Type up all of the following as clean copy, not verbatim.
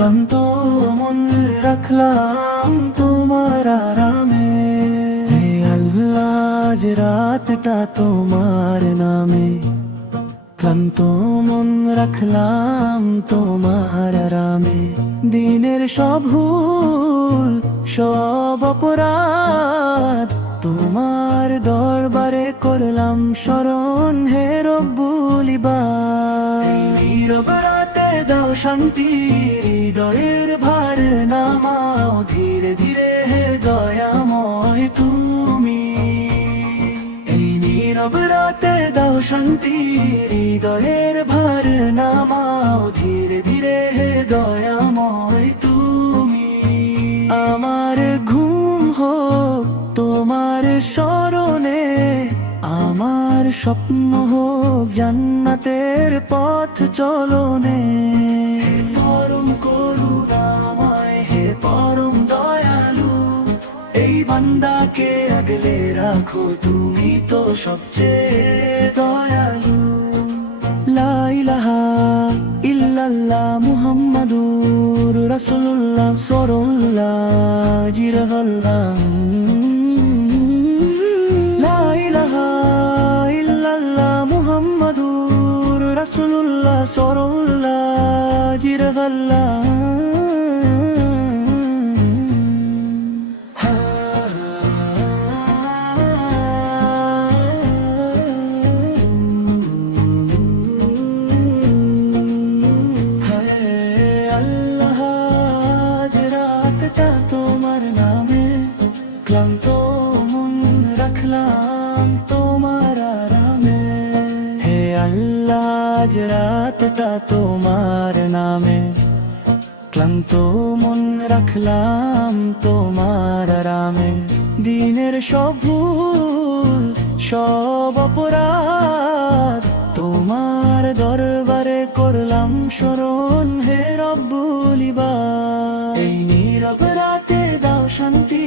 ক্লান্ত মন রাখলাম তোমার আরামে। হে আল্লাহ, আজ রাতটা তোমার নামে, ক্লান্ত মন রাখলাম তোমার আরামে। দিনের সব ভুল, সব অপরাধ তোমার দরবারে করলাম স্মরণ, হে রব্বুল ইবাদ। নীরব রাতে দাও শান্তি, হৃদয়ের ভার নামাও ধীরে ধীরে, হে দয়াময় তুমি। এই নীরব রাতে দাও শান্তি, হৃদয়ের ভার নামাও ধীরে ধীরে, হে দয়াময় তুমি। আমার ঘুম হোক তোমার স্মরণে, আমার স্বপ্ন হোক জান্নাতের পথ চলনে। হে পরম করুণাময়, হে পরম দয়ালু, এই বান্দাকে আগলে রাখো, তুমি তো সবচেয়ে দয়ালু। লা ইলাহা ইল্লাল্লাহ মুহাম্মাদুর রাসূলুল্লাহ সাল্লাল্লাহু জিরাগাল্লাহ। লা ইলাহা ইল্লাল্লাহ মুহাম্মাদুর রাসূলুল্লাহ সাল্লাল্লাহু জিরাগাল্লাহ। তোমার নামে ক্লান্ত মন রাখলাম তোমার আরামে। হে আল্লাহ, আজ রাতটা তোমার নামে, ক্লান্ত মন রাখলাম তোমার আরামে। দিনের সব ভুল, সব অপরাধ তোমার দরবারে করলাম স্মরণ, হে রব্বুল ইবাদ। এই নীরব রাতে দাও শান্তি,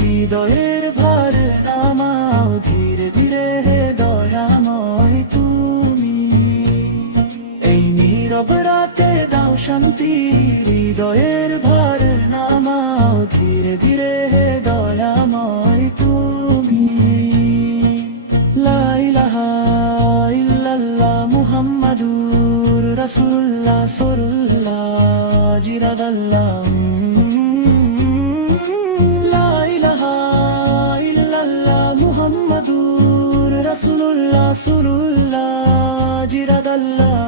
হৃদয়ের ভার নামাও ধীরে ধীরে, হে দয়াময় তুমি। এই নীরব রাতে দাও শান্তি, হৃদয়ের ভার নামাও ধীরে ধীরে, হে দয়াময় তুমি। লা ইলাহা ইল্লাল্লাহ মুহাম্মাদুর রাসূলুল্লাহ সাল্লাল্লাহু জিরাগাল্লাহ। লা ইলাহা ইল্লাল্লাহ মুহাম্মাদুর রাসূলুল্লাহ সাল্লাল্লাহু জিরাগাল্লাহ।